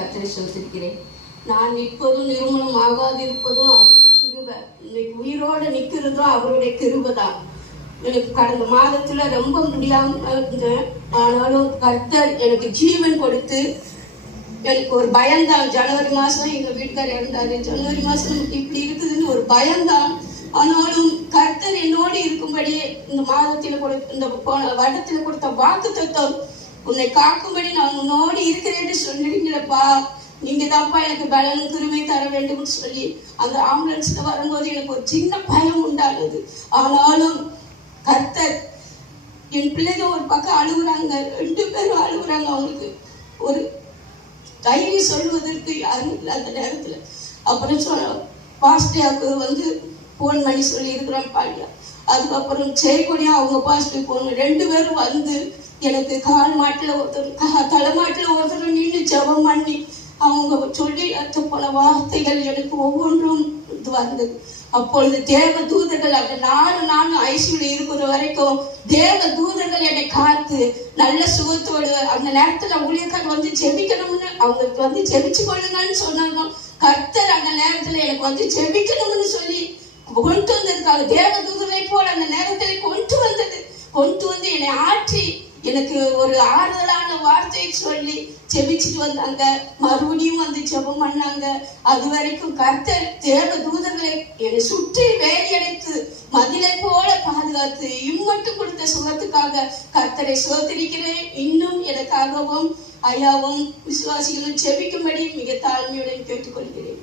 கர்த்தரை ஸ்தோத்திரிக்கிறேன். நான் நிற்பதும் நிறுவனம் ஆகாதிருப்பதும் அவருடைய கிருபை. இன்னைக்கு உயிரோடு நிற்கிறதும் அவருடைய கிருபை தான். எனக்கு கடந்த மாதத்துல ரொம்ப முடியாம இருந்தேன். ஆனாலும் கர்த்தர் எனக்கு ஜீவன் கொடுத்து எனக்கு ஒரு பயம்தான். ஜனவரி மாசம் எங்க வீட்டுக்காரர் இறந்தாரு. ஜனவரி மாசம் நமக்கு இப்படி இருக்குதுன்னு ஒரு பயம்தான். ஆனாலும் கர்த்தர் என்னோடு இருக்கும்படியே இந்த மாதத்துல இந்த வருடத்துல கொடுத்த வாக்கு தத்துவம், உன்னை காக்கும்படி நான் உன்னோடு இருக்கிறேன்னு சொல்லிருங்களப்பா, நீங்க தான்ப்பா எனக்கு பலனும் கிருபை தர வேண்டும் சொல்லி அந்த ஆம்புலன்ஸ்ல வரும்போது எனக்கு ஒரு சின்ன பயம் உண்டானது. ஆனாலும் கர்த்தர், என் பிள்ளைங்க ஒரு பக்கம் அழுகுறாங்க, 2 பேரும் அழுகுறாங்க. அவங்களுக்கு ஒரு தைரியம் சொல்வதற்கு யாரும் இல்லை அந்த நேரத்துல. அப்புறம் பாஸ்டியாவுக்கு போன் பண்ணி சொல்லி இருக்கிறோம் பாடியா. அதுக்கப்புறம் செய்கொடியா அவங்க பாஸ்ட்டு போன 2 பேரும் எனக்கு கால் மாட்டில் ஒருத்தர் தலைமாட்டில் ஒருத்தர் நின்று ஜெபம் பண்ணி அவங்க சொல்லி போன வார்த்தைகள் எனக்கு ஒவ்வொன்றும் வந்தது. அப்பொழுது தேவ தூதர்கள் அந்த நானும் ஐசியூல இருக்கிற வரைக்கும் தேவ தூதர்கள் என்னை காத்து நல்ல சுகத்தோடு அந்த நேரத்துல ஊழியக்காரர் ஜெபிக்கணும்னு அவங்களுக்கு ஜெபிச்சு கொள்ளுங்கன்னு சொன்னாங்க. கர்த்தர் அந்த நேரத்துல எனக்கு ஜெபிக்கணும்னு சொல்லி கொண்டு வந்திருக்காங்க. தேவ தூதரை போல அந்த நேரத்துல கொண்டு வந்து என்னை ஆற்றி எனக்கு ஒரு ஆறுதலான வார்த்தையை சொல்லி ஜெபிச்சுட்டு வந்தாங்க. மறுபடியும் ஜெபம் பண்ணாங்க. அது வரைக்கும் கர்த்தர் தேவ தூதர்களை என்னை சுற்றி வேலி அடைத்து மதிலை போல பாதுகாத்து இம்மட்டும் கொடுத்த சுகத்துக்காக கர்த்தரை ஸ்தோத்திரிக்கிறேன். இன்னும் எனக்காகவும் ஐயாவும் விசுவாசிகளும் ஜெபிக்கும்படி மிக தாழ்மையுடன் கேட்டுக்கொள்கிறேன்.